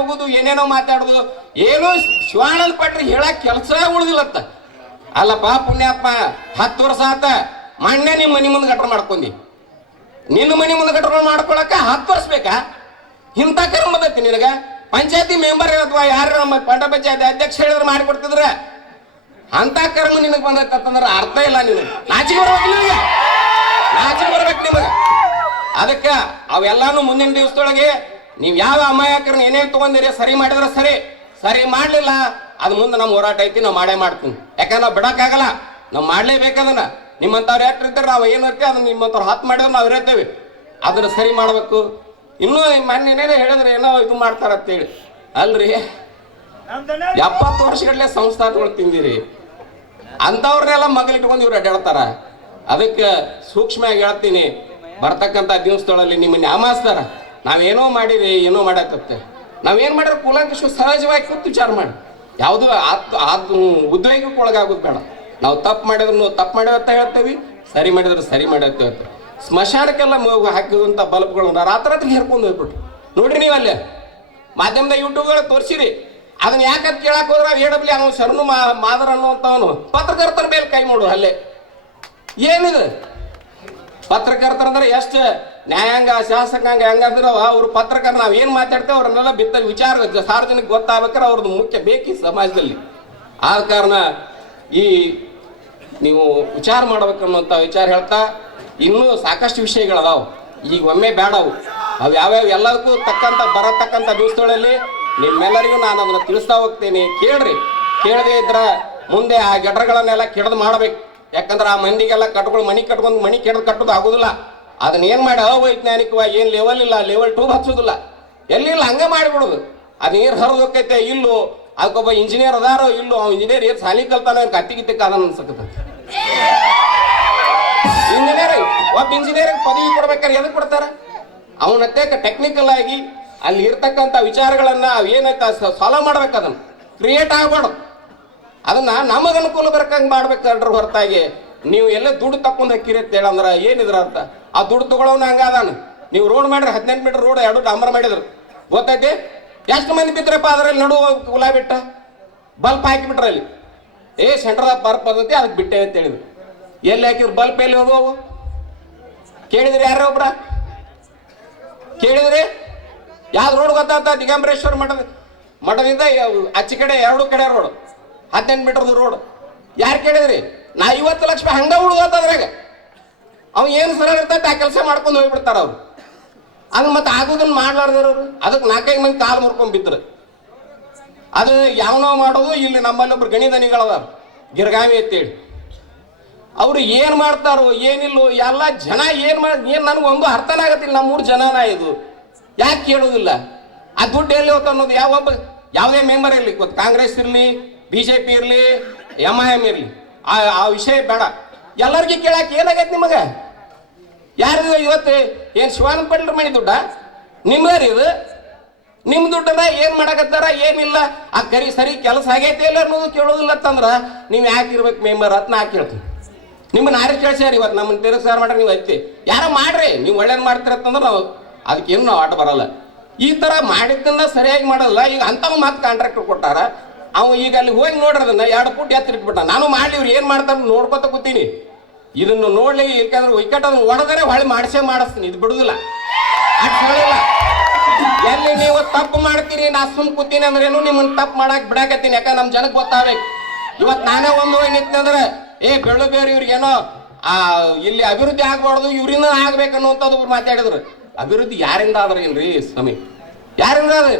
ಹೋಗುದು, ಏನೇನೋ ಮಾತಾಡುದು, ಏನೋ ಶಿವಾನಂದ ಪಟ್ರಿ ಹೇಳಕ್ ಕೆಲಸ ಉಳಿದಿಲ್ಲತ್ತ. ಅಲ್ಲಪ್ಪ ಪುಣ್ಯಪ್ಪ ಹತ್ತು ವರ್ಷ ಆತ ಮಣ್ಣೆ ನಿಮ್ಮ ಮನೆ ಮುಂದೆ ಗಟ್ರ ಮಾಡ್ಕೊಂಡಿ. ನಿನ್ನ ಮನಿ ಮುಂದೆ ಗಟ್ರ ಮಾಡ್ಕೊಳಕ ಹತ್ತು ವರ್ಷ ಬೇಕಾ? ಇಂಥ ಕರ್ಮ ಬದತ್ತಿ ನಿನಗ? ಪಂಚಾಯತಿ ಮೆಂಬರ್ ಅಥವಾ ಯಾರು? ನಮ್ಮ ಪಂಡ ಪಂಚಾಯತಿ ಅಧ್ಯಕ್ಷ ಹೇಳಿದ್ರೆ ಮಾಡಿಕೊಡ್ತಿದ್ರ ಅಂತ ಕರ್ಮ ನಿನಗೆ ಬಂದೈತಂದ್ರೆ ಅರ್ಥ ಇಲ್ಲ ನೀನು ನಾಚಿಕೆ ಬರ್ಬೇಕು ನಿನಗೆ. ನಾಚಿಕೆ ಬರ್ಬೇಕು ನಿಮಗೆ. ಅದಕ್ಕೆ ಅವೆಲ್ಲಾನು ಮುಂದಿನ ದಿವಸದೊಳಗೆ ನೀವು ಯಾವ ಅಮಾಯಕರನ್ನ ಏನೇನು ತಗೊಂಡಿರಿ ಸರಿ ಮಾಡಿದ್ರೆ ಸರಿ. ಸರಿ ಮಾಡಲಿಲ್ಲ, ಅದು ಮುಂದೆ ನಮ್ಮ ಹೋರಾಟ ಐತಿ, ನಾವು ಮಾಡೇ ಮಾಡ್ತೀನಿ ಯಾಕಂದ್ರೆ ನಾವು ಬಿಡೋಕ್ಕಾಗಲ್ಲ ನಾವು ಮಾಡಲೇಬೇಕದನ್ನ ನಿಮ್ಮಂಥವ್ರು ಯಾಕೆ ಇರ್ತಾರೆ? ನಾವು ಏನು ಇರ್ತೀವಿ? ಅದನ್ನ ನಿಮ್ಮಂಥವ್ರು ಹತ್ತು ಮಾಡಿದ್ರೆ ನಾವು ಇರ್ತೇವೆ ಅದನ್ನ ಸರಿ ಮಾಡಬೇಕು. ಇನ್ನೂ ಏನೇನೋ ಹೇಳಿದ್ರೆ ಏನೋ ಇದು ಮಾಡ್ತಾರಂತೇಳಿ ಅಲ್ರಿ. ಎಪ್ಪತ್ತು ವರ್ಷಗಟ್ಟಲೆ ಸಂಸ್ಥಾನಗಳು ತಿಂದಿರಿ. ಅಂಥವ್ರನ್ನೆಲ್ಲ ಮಗಲಿಟ್ಕೊಂಡು ಇವ್ರು ಅಡ್ಡಾಡ್ತಾರ. ಅದಕ್ಕೆ ಸೂಕ್ಷ್ಮವಾಗಿ ಹೇಳ್ತೀನಿ. ಬರ್ತಕ್ಕಂಥ ದಿವಸದೊಳಲ್ಲಿ ನಿಮ್ಮನ್ನ ಯಾಮಾಸ್ತಾರ ನಾವೇನೋ ಮಾಡಿರಿ, ಏನೋ ಮಾಡಕತ್ತೆ. ನಾವೇನು ಮಾಡಿದ್ರೆ ಕೂಲಂಕಷ ಸಹಜವಾಗಿ ಕೂತು ವಿಚಾರ ಮಾಡಿ. ಯಾವುದು ಆತ್ ಆತ್ ಉದ್ವೇಗಕ್ಕೆ ಒಳಗಾಗೋದು ಬೇಡ. ನಾವು ತಪ್ಪು ಮಾಡಿದ್ರು ತಪ್ಪು ಮಾಡಿವತ್ತ ಹೇಳ್ತೇವೆ, ಸರಿ ಮಾಡಿದ್ರೆ ಸರಿ ಮಾಡತ್ತೆ ಅಂತ ಸ್ಮಶಾನಕ್ಕೆಲ್ಲ ಮಗು ಹಾಕಿದಂಥ ಬಲ್ಬ್ಗಳನ್ನ ರಾತ್ರಿ ರಾತ್ರಿ ಹೇರ್ಕೊಂಡು ಹೋಗ್ಬಿಟ್ರು. ನೋಡ್ರಿ ನೀವು ಅಲ್ಲೇ ಮಾಧ್ಯಮದ ಯೂಟ್ಯೂಬ್ಗಳು ತೋರಿಸಿರಿ. ಅದನ್ನ ಯಾಕಂತ ಕೇಳಕ್ ಹೋದ್ರೆ ಎ ಡಬ್ಲ್ಯೂ ಅವನು ಶರಣು ಮಾ ಮಾದರ್ ಅನ್ನುವಂಥವನು ಪತ್ರಕರ್ತರ ಮೇಲೆ ಕೈ ಮಾಡು ಅಲ್ಲೇ. ಏನಿದು? ಪತ್ರಕರ್ತರ ಅಂದ್ರೆ ಎಷ್ಟು? ನ್ಯಾಯಾಂಗ ಶಾಸಕಾಂಗ ಹೆಂಗಂದ್ರೆ ಅವ್ರು ಪತ್ರಕರ್ ನಾವು ಏನ್ ಮಾತಾಡ್ತೇವೆ ಅವ್ರನ್ನೆಲ್ಲ ಬಿತ್ತ ವಿಚಾರ ಸಾರ್ವಜನಿಕ ಗೊತ್ತಾಗ್ಬೇಕಾದ್ರೆ ಅವ್ರದ್ದು ಮುಖ್ಯ ಬೇಕಿ ಸಮಾಜದಲ್ಲಿ. ಆದ ಕಾರಣ ಈ ನೀವು ವಿಚಾರ ಮಾಡ್ಬೇಕನ್ನುವಂಥ ವಿಚಾರ ಹೇಳ್ತಾ ಇನ್ನೂ ಸಾಕಷ್ಟು ವಿಷಯಗಳದಾವು. ಈಗ ಒಮ್ಮೆ ಬೇಡವು ಅವು. ಯಾವ್ಯಾವ ಎಲ್ಲದಕ್ಕೂ ತಕ್ಕಂಥ ಬರತಕ್ಕಂಥ ದಿವಸಗಳಲ್ಲಿ ನಿಮ್ಮೆಲ್ಲರಿಗೂ ನಾನು ಅದನ್ನು ತಿಳಿಸ್ತಾ ಹೋಗ್ತೇನೆ. ಕೇಳ್ರಿ. ಕೇಳದೇ ಇದ್ರ ಮುಂದೆ ಆ ಗಟ್ರಗಳನ್ನೆಲ್ಲ ಕೆಡದು ಮಾಡ್ಬೇಕು. ಯಾಕಂದ್ರೆ ಆ ಮಂದಿಗೆಲ್ಲ ಕಟ್ಕೊಂಡು ಮನಿ ಕಟ್ಕೊಂಡು ಮನಿ ಕೆಡದು ಕಟ್ಟೋದು ಆಗೋದಿಲ್ಲ. ಅದನ್ನ ಏನ್ ಮಾಡಿ ಅವೈಜ್ಞಾನಿಕವಾಗಿ ಏನ್ ಲೆವೆಲ್ ಇಲ್ಲ ಲೆವೆಲ್ ಟೂ ಹಚ್ಚೋದಿಲ್ಲ. ಎಲ್ಲಿಲ್ಲ, ಹಂಗೆ ಮಾಡಿಬಿಡೋದು. ಅದು ನೀರು ಹರಿದೋಕೈತೆ, ಇಲ್ಲೋ. ಅದಕ್ಕೊಬ್ಬ ಇಂಜಿನಿಯರ್ ಅದಾರೋ, ಇಲ್ಲೋ. ಅವ್ನು ಇಂಜಿನಿಯರ್ ಏನ್ ಸಾಲಿ ಕಲ್ತಾನ ಕತ್ತಿ ಗಿತ್ತಿ ಕಾದನ್ ಅನ್ಸಕತ್ತ ಇಂಜಿನಿಯರ್ ಒಬ್ಬ ಇಂಜಿನಿಯರಿಂಗ್ ಪದವಿ ಕೊಡ್ಬೇಕಾದ್ರೆ ಎದಕ್ಕೆ ಅವನ ಅತ್ಯಕ ಟೆಕ್ನಿಕಲ್ ಆಗಿ ಅಲ್ಲಿ ಇರ್ತಕ್ಕಂಥ ವಿಚಾರಗಳನ್ನ ಏನೈತೆ ಸಾಲ್ವ್ ಮಾಡ್ಬೇಕು ಅದನ್ನು. ಕ್ರಿಯೇಟ್ ಆಗ್ಬಾರ್ದು. ಅದನ್ನ ನಮಗ ಅನುಕೂಲ ಬರ್ಕಂಗ್ ಮಾಡ್ಬೇಕಲ್ರ ಹೊರತಾಗಿ. ನೀವು ಎಲ್ಲೇ ದುಡ್ಡು ತಕ್ಕೊಂಡು ಹಾಕಿರಿ ಅಂತ ಹೇಳಂದ್ರ ಏನಿದ್ರ ಅಂತ. ಆ ದುಡ್ಡು ತಗೊಳೋನ್ ಹಂಗ ಅದಾನ. ನೀವು ರೋಡ್ ಮಾಡ್ರಿ ಹದಿನೆಂಟು ಮೀಟರ್ ರೋಡ್ ಎರಡು ಡಾಂಬರ್ ಮಾಡಿದ್ರು. ಗೊತ್ತೈತಿ? ಎಷ್ಟು ಮಂದಿ ಬಿದ್ರಪ್ಪ ಅದ್ರಲ್ಲಿ ನಡುವ ಕುಲ ಬಿಟ್ಟ? ಬಲ್ಪ್ ಹಾಕಿಬಿಟ್ರ ಅಲ್ಲಿ. ಏ ಸೆಂಟ್ರದ ಬರ್ಪ್ ಬಂದೈತಿ ಅದಕ್ಕೆ ಬಿಟ್ಟೆ ಅಂತ ಹೇಳಿದ್ರು. ಎಲ್ಲಿ ಹಾಕಿದ್ರು? ಬಲ್ಪ್ ಎಲ್ಲಿ ಹೋದವು ಕೇಳಿದ್ರಿ ಯಾರ ಒಬ್ರ? ಕೇಳಿದ್ರಿ? ಯಾವ್ದು ರೋಡ್ ಗೊತ್ತಾತ? ದಿಗಂಬರೇಶ್ವರ ಮಠದ ಮಠದಿಂದ ಅಚ್ಚಿ ಕಡೆ ಎರಡು ಕಡೆ ರೋಡ್ ಹದಿನೆಂಟು ಮೀಟರ್ದು ರೋಡ್ ಯಾರು ಕೇಳಿದ್ರಿ? ನಾ ಐವತ್ತು ಲಕ್ಷ ಹಂಗ ಉಳ್ದೋತ ಅದ್ರಾಗ. ಅವ್ ಏನು ಸರಳ ಇರ್ತೈತೆ ಆ ಕೆಲಸ ಮಾಡ್ಕೊಂಡು ಹೋಗ್ಬಿಡ್ತಾರ ಅವ್ರು. ಅದು ಮತ್ತೆ ಆಗೋದನ್ನ ಮಾಡ್ಲಾರ್ದಿರೋರು ಅದಕ್ಕೆ ನಾಲ್ಕೈದು ಮಂದಿ ಕಾಲು ಮುರ್ಕೊಂಡ್ ಬಿದ್ರು. ಅದು ಯಾವನೋ ಮಾಡೋದು, ಇಲ್ಲಿ ನಮ್ಮಲ್ಲಿ ಒಬ್ರು ಗಣಿದನಿಗಳದಾರ ಗಿರ್ಗಾಮಿ ಅಂತೇಳಿ. ಅವರು ಏನು ಮಾಡ್ತಾರೋ, ಏನಿಲ್ಲೋ, ಎಲ್ಲ ಜನ ಏನು ಮಾಡ್, ಏನು ನನಗೆ ಒಂದು ಅರ್ಥನೇ ಆಗತ್ತಿಲ್ಲ. ನಮ್ಮೂರು ಜನನ ಇದು. ಯಾಕೆ ಕೇಳೋದಿಲ್ಲ? ಆ ದುಡ್ಡು ಎಲ್ಲಿ ಹೋಗ್ತಾ ಅನ್ನೋದು ಯಾವ ಒಬ್ಬ, ಯಾವುದೇ ಮೆಂಬರ್ ಇರಲಿ ಕಾಂಗ್ರೆಸ್ ಇರಲಿ ಬಿ ಜೆ ಪಿ ಇರಲಿ ಎಂ ಐ ಎಂ ಇರಲಿ. ಆ ಆ ವಿಷಯ ಬೇಡ. ಎಲ್ಲರಿಗೆ ಕೇಳಕ್ಕೆ ಏನಾಗೈತೆ ನಿಮಗೆ? ಯಾರಿದು ಇವತ್ತು ಏನು ಶಿವಾನಂದ ಪಾಟೀಲ್ ಮನೆ ದುಡ್ಡ? ನಿಮ್ದಾರಿ ಇದು? ನಿಮ್ಮ ದುಡ್ಡನ್ನ ಏನು ಮಾಡಕತ್ತಾರ, ಏನಿಲ್ಲ? ಆ ಕರಿ ಸರಿ ಕೆಲಸ ಆಗೈತೆ ಇಲ್ಲ ಅನ್ನೋದು ಕೇಳೋದಿಲ್ಲ ಅಂತಂದ್ರ ನೀವು ಯಾಕೆ ಇರ್ಬೇಕು ಮೆಂಬರ್ ಅಂತ ನಾ ಕೇಳ್ತೀನಿ ನಿಮ್ಮನ್ನ ಯಾರು ಕೇಳ್ಸ್ಯಾರ ಇವತ್ತು ನಮ್ಮನ್ನ ತಿರಸ್ಕಾರ ಮಾಡ್ರಿ, ನೀವು ಐತಿ ಯಾರ ಮಾಡ್ರಿ? ನೀವು ಒಳ್ಳೇದು ಮಾಡ್ತೀರತ್ತಂದ್ರೆ ನಾವು ಅದಕ್ಕೇನು ನಾವು ಆಟ ಬರಲ್ಲ. ಈ ತರ ಮಾಡಿದ್ದನ್ನ ಸರಿಯಾಗಿ ಮಾಡಲ್ಲ. ಈಗ ಅಂಥವ್ ಮಾತು ಕಾಂಟ್ರಾಕ್ಟರ್ ಕೊಟ್ಟಾರ. ಅವ ಈಗ ಅಲ್ಲಿ ಹೋಗಿ ನೋಡ್ರಿ ಅದನ್ನ ಎರಡು ಫುಟ್ ಎತ್ತಿಟ್ಬಿಟ್ಟ ನಾನು ಮಾಡಲಿ, ಇವ್ರು ಏನ್ ಮಾಡ್ತಾರೆ ನೋಡ್ಕೊತ ಕೂತೀನಿ. ಇದನ್ನು ನೋಡ್ಲಿ ಯಾಕಂದ್ರೆ ವಿಕೆಟ್ ಅದನ್ನ ಹೊಡೆದರೆ ಹೊಳೆ ಮಾಡಿಸೇ ಮಾಡಿಸ್ತೀನಿ. ಇದು ಬಿಡುದಿಲ್ಲ. ಎಲ್ಲಿ ನೀವು ತಪ್ಪು ಮಾಡ್ತೀರಿ, ನಾ ಸುಮ್ ಕೂತೀನಿ ಅಂದ್ರೇನು ನಿಮ್ಮನ್ನ ತಪ್ಪು ಮಾಡಕ್ ಬಿಡಾಕತ್ತೀನಿ. ಯಾಕಂದ್ರೆ ನಮ್ ಜನಕ್ಕೆ ಗೊತ್ತಾಗ್ಬೇಕು. ಇವತ್ತು ನಾನೇ ಒಂದು ಹೋಗಿ ನಿಂತಂದ್ರೆ ಏ ಬೆಳ್ಳು ಬೇರೆ ಇವ್ರಿಗೇನೋ ಆ, ಇಲ್ಲಿ ಅಭಿವೃದ್ಧಿ ಆಗ್ಬಾರ್ದು, ಇವ್ರಿಂದ ಆಗ್ಬೇಕು ಅನ್ನುವಂಥದ್ದು ಮಾತಾಡಿದ್ರು. ಅಭಿವೃದ್ಧಿ ಯಾರಿಂದ ಆದ್ರೆ ಏನ್ರಿ ಸ್ವಾಮಿ. ಯಾರಿಂದ ಅದ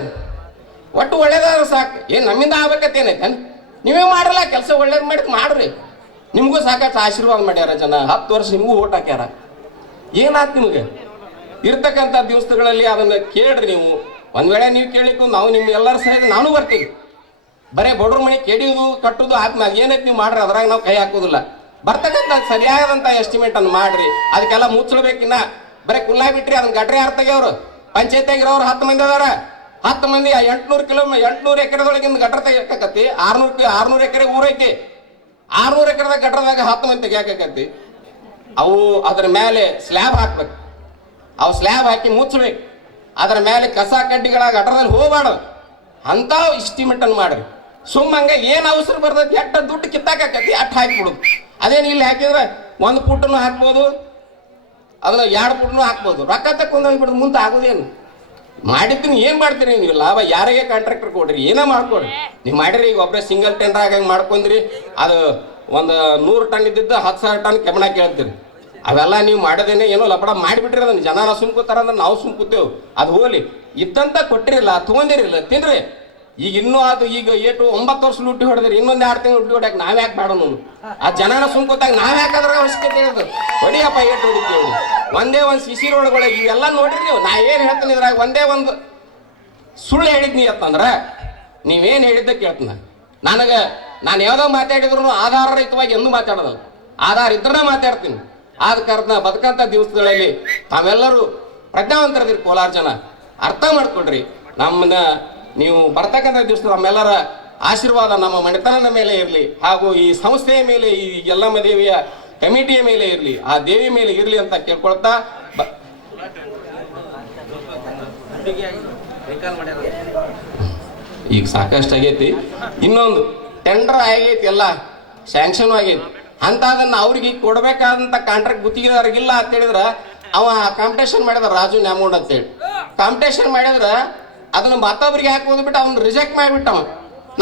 ಒಟ್ಟು ಒಳ್ಳೇದಾದ್ರೆ ಸಾಕು. ಏನು ನಮ್ಮಿಂದ ಆಗ್ಬೇಕತ್ತೇನೈತೆ ನೀವೇ ಮಾಡ್ರಲ್ಲ ಕೆಲಸ ಒಳ್ಳೇದು ಮಾಡಿ ಮಾಡ್ರಿ. ನಿಮಗೂ ಸಾಕಷ್ಟು ಆಶೀರ್ವಾದ ಮಾಡ್ಯಾರ ಜನ. ಹತ್ತು ವರ್ಷ ನಿಮಗೂ ಓಟ್ ಹಾಕ್ಯಾರ. ಏನಾಗ್ತಿ ನಿಮಗೆ? ಇರ್ತಕ್ಕಂಥ ದಿವಸಗಳಲ್ಲಿ ಅದನ್ನ ಕೇಳ್ರಿ ನೀವು. ಒಂದ್ ವೇಳೆ ನೀವು ಕೇಳಿಕ್ಕು, ನಾವು ನಿಮ್ ಎಲ್ಲರ ಸಹಿತ ನಾನು ಬರ್ತೀವಿ ಬರೇ ಬಡ್ರ ಮನೆ ಕೆಡಿಯೋದು, ಕಟ್ಟುದು ಆದ್ಮೇಲೆ ಏನೈತೆ ನೀವು ಮಾಡ್ರಿ? ಅದ್ರಾಗ ನಾವು ಕೈ ಹಾಕೋದಿಲ್ಲ. ಬರ್ತಕ್ಕಂಥ ಸರಿಯಾದಂತ ಎಸ್ಟಿಮೇಟ್ ಅನ್ನು ಮಾಡ್ರಿ. ಅದಕ್ಕೆಲ್ಲ ಮುಚ್ಚಳ್ಬೇಕಿನ್ನ. ಬರೀ ಕುಲ್ಲ ಬಿಟ್ರಿ ಅದನ್ನ ಗಟ್ರಿ ಯಾರು ಪಂಚಾಯತ್ ಆಗಿರೋರು ಹತ್ತು ಮಂದಿ ಅದಾರ. ಹತ್ತು ಮಂದಿ ಆ ಎಂಟ್ನೂರು ಕಿಲೋಮೀಟರ್ ಎಂಟ್ನೂರು ಎಕರೆದೊಳಗಿಂದ ಗಟ್ರ ತೆಗಿಯಕತ್ತಿ. ಆರ್ನೂರು ಆರ್ನೂರು ಎಕರೆ ಊರೈತಿ ಆರ್ನೂರು ಎಕರೆದಾಗ ಗಟ್ರದಾಗ ಹತ್ತು ಮಂದಿ ತೆಗಿಯಾಕತ್ತಿ. ಅವು ಅದ್ರ ಮೇಲೆ ಸ್ಲ್ಯಾಬ್ ಹಾಕ್ಬೇಕು. ಅವು ಸ್ಲ್ಯಾಬ್ ಹಾಕಿ ಮುಚ್ಚಬೇಕು. ಅದ್ರ ಮೇಲೆ ಕಸ ಕಡ್ಡಿಗಳ ಗಟ್ಟರದಲ್ಲಿ ಹೋಗಬಾರ್ದು. ಅಂತ ಇಸ್ಟಿಮೇಟನ್ ಮಾಡ್ರಿ. ಸುಮ್ಮ ಹಂಗೆ ಏನು ಅವಸರ ಬರ್ತೈತಿ ಎಟ್ಟ ದುಡ್ಡು ಕಿತ್ತಾಕತ್ತಿ ಅಟ್ಟು ಹಾಕಿಬಿಡುದು ಅದೇನು ಇಲ್ಲಿ ಹಾಕಿದ್ರೆ ಒಂದು ಪುಟ್ಟನು ಹಾಕ್ಬೋದು, ಅದನ್ನ ಎರಡು ಪುಟ್ಟನು ಹಾಕ್ಬೋದು. ರೊಕ್ಕ ತಕ್ಕೊಂಡು ಹೋಗ್ಬಿಡೋದು ಮುಂದೆ ಆಗೋದೇನು ಮಾಡಿದ್ದೀನಿ ಏನು ಮಾಡ್ತೀರಿ ನೀವು? ಲಾಭ ಯಾರಿಗೆ ಕಾಂಟ್ರಾಕ್ಟರ್ ಕೊಡ್ರಿ? ಏನೋ ಮಾಡ್ಕೊಡ್ರಿ. ನೀವು ಮಾಡಿರಿ ಈಗ ಒಬ್ಬರೇ ಸಿಂಗಲ್ ಟೆಂಡರ್ ಆಗಂಗೆ ಮಾಡ್ಕೊಂಡ್ರಿ. ಅದು ಒಂದು ನೂರು ಟನ್ ಇದ್ದಿದ್ದು ಹತ್ತು ಸಾವಿರ ಟನ್ ಕೆಮಣ ಕೇಳ್ತೀರಿ. ಅವೆಲ್ಲ ನೀವು ಮಾಡದೇನೆ ಏನೋ ಲಪಡ ಮಾಡಿಬಿಟ್ರಿ ಅದನ್ನ. ಜನ ಸುಮ್ಕೋತಾರ ಅಂದ್ರೆ ನಾವು ಸುಮ್ಕೂತೇವು. ಅದು ಹೋಲಿ. ಇದ್ದಂತ ಕೊಟ್ಟಿರಿಲ್ಲ, ತೊಗೊಂಡಿರಿಲ್ಲ, ತಿನ್ರಿ. ಈಗ ಇನ್ನೂ ಅದು ಈಗ ಏಟು ಒಂಬತ್ತು ವರ್ಷ ಲುಟ್ಟಿ ಹೊಡೆದ್ರಿ. ಇನ್ನೊಂದು ಎರಡು ತಿಂಗಳು ಲುಟ್ಟಿ ಹೊಡ್ಯಾಕ ನಾವ್ ಯಾಕೆ ಬೇಡ ನಾವು ಆ ಜನನ ಸುಮ್ಕೋತಾಗ ನಾವ್ ಯಾಕಂದ್ರೆ ಅವಶ್ಯಕತೆ ಇರೋದು? ಹೊಡಿಯಪ್ಪ ಏಟು ಹೊಡಿತೀವಿ ಒಂದೇ ಒಂದು ಸಿಸಿ ರೋಡ್ಗಳಿಗೆ ಇವೆಲ್ಲ ನೋಡ್ರಿ ನೀವು. ನಾ ಏನು ಹೇಳ್ತೀನಿ ಇದ್ರಾಗ ಒಂದೇ ಒಂದು ಸುಳ್ಳು ಹೇಳಿದ್ನಿ ಅಂತಂದ್ರ, ನೀವೇನು ಹೇಳಿದ್ದ ಕೇಳ್ತೀನಿ. ನನಗೆ, ನಾನು ಯಾವುದೋ ಮಾತಾಡಿದ್ರು ಆಧಾರರಹಿತವಾಗಿ ಎಂದು ಮಾತಾಡೋದಲ್ಲ. ಆಧಾರ ಇದ್ರೆ ಮಾತಾಡ್ತೀನಿ. ಆದ ಕಾರಣ ಬದುಕಂತ ದಿವಸಗಳಲ್ಲಿ ತಾವೆಲ್ಲರೂ ಪ್ರಜ್ಞಾವಂತರದಿರಿ ಕೋಲಾರ ಜನ. ಅರ್ಥ ಮಾಡ್ಕೊಳ್ರಿ ನಮ್ಮನ್ನ ನೀವು ಬರ್ತಕ್ಕಂಥ ದಿವಸ ನಮ್ಮೆಲ್ಲರ ಆಶೀರ್ವಾದ ನಮ್ಮ ಮನೆತನದ ಮೇಲೆ ಇರಲಿ. ಹಾಗೂ ಈ ಸಂಸ್ಥೆಯ ಮೇಲೆ ಈ ಎಲ್ಲಮ್ಮ ದೇವಿಯ ಕಮಿಟಿಯ ಮೇಲೆ ಇರಲಿ, ಆ ದೇವಿ ಮೇಲೆ ಇರಲಿ ಅಂತ ಕೇಳ್ಕೊಳ್ತಾ ಈಗ ಸಾಕಷ್ಟು ಆಗೈತಿ. ಇನ್ನೊಂದು ಟೆಂಡರ್ ಆಗೈತಿ ಎಲ್ಲ ಸ್ಯಾಂಕ್ಷನ್ ಆಗೈತಿ. ಅಂತ ಅದನ್ನ ಅವ್ರಿಗೆ ಕೊಡ್ಬೇಕಾದಂತ ಕಾಂಟ್ರಾಕ್ಟ್ ಗುತ್ತಿಗೆದಾರಿಗಿಲ್ಲ ಅಂತ ಹೇಳಿದ್ರ, ಅವ ಕಾಂಪಿಟೇಷನ್ ಮಾಡಿದ ರಾಜು ನ್ಯಾಮೌಂಡ್ ಅಂತೇಳಿ ಕಾಂಪಿಟೇಷನ್ ಮಾಡಿದ್ರ ಅದನ್ನ ಮತ್ತೊಬ್ಬರಿಗೆ ಹಾಕಿ ಬಿಟ್ಟು ಅವ್ನ ರಿಜೆಕ್ಟ್ ಮಾಡಿಬಿಟ್ಟವ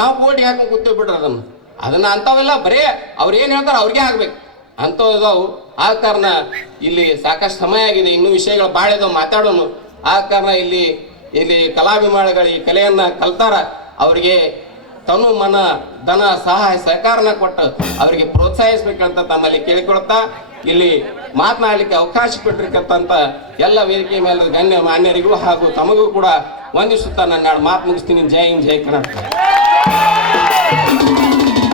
ನಾವು ಹಾಕೊಂಡು ಕೂತೀವಿ ಬಿಡ್ರಿ ಅದನ್ನ. ಅದನ್ನ ಅಂಥವೆಲ್ಲ ಬರೀ ಅವ್ರು ಏನು ಹೇಳ್ತಾರೆ ಅವ್ರಿಗೆ ಆಗ್ಬೇಕು ಅಂಥವು ಆ ಕಾರಣ ಇಲ್ಲಿ ಸಾಕಷ್ಟು ಸಮಯ ಆಗಿದೆ. ಇನ್ನೂ ವಿಷಯಗಳು ಭಾಳ ಇದಾವೆ, ಮಾತಾಡೋನು. ಆ ಕಾರಣ ಇಲ್ಲಿ ಇಲ್ಲಿ ಕಲಾಭಿಮಾನಿಗಳು ಈ ಕಲೆಯನ್ನು ಕಲ್ತಾರ. ಅವರಿಗೆ ತನು ಮನ, ಧನ, ಸಹಾಯ, ಸಹಕಾರನ ಕೊಟ್ಟು ಅವರಿಗೆ ಪ್ರೋತ್ಸಾಹಿಸ್ಬೇಕಂತ ತಮ್ಮಲ್ಲಿ ಕೇಳಿಕೊಳ್ತಾ, ಇಲ್ಲಿ ಮಾತನಾಡಲಿಕ್ಕೆ ಅವಕಾಶ ಕೊಟ್ಟಿರ್ತಕ್ಕಂಥ ಎಲ್ಲ ವೇದಿಕೆ ಮೇಲೆ ಗಣ್ಯ ಮಾನ್ಯರಿಗೂ ಹಾಗೂ ತಮಗೂ ಕೂಡ ವಂದಿಸುತ್ತಾ ನನ್ನ ಮಾತು ಮುಗಿಸ್ತೀನಿ. ಜೈ ಹಿಂದ್, ಜೈ ಕರ್ನಾಟಕ.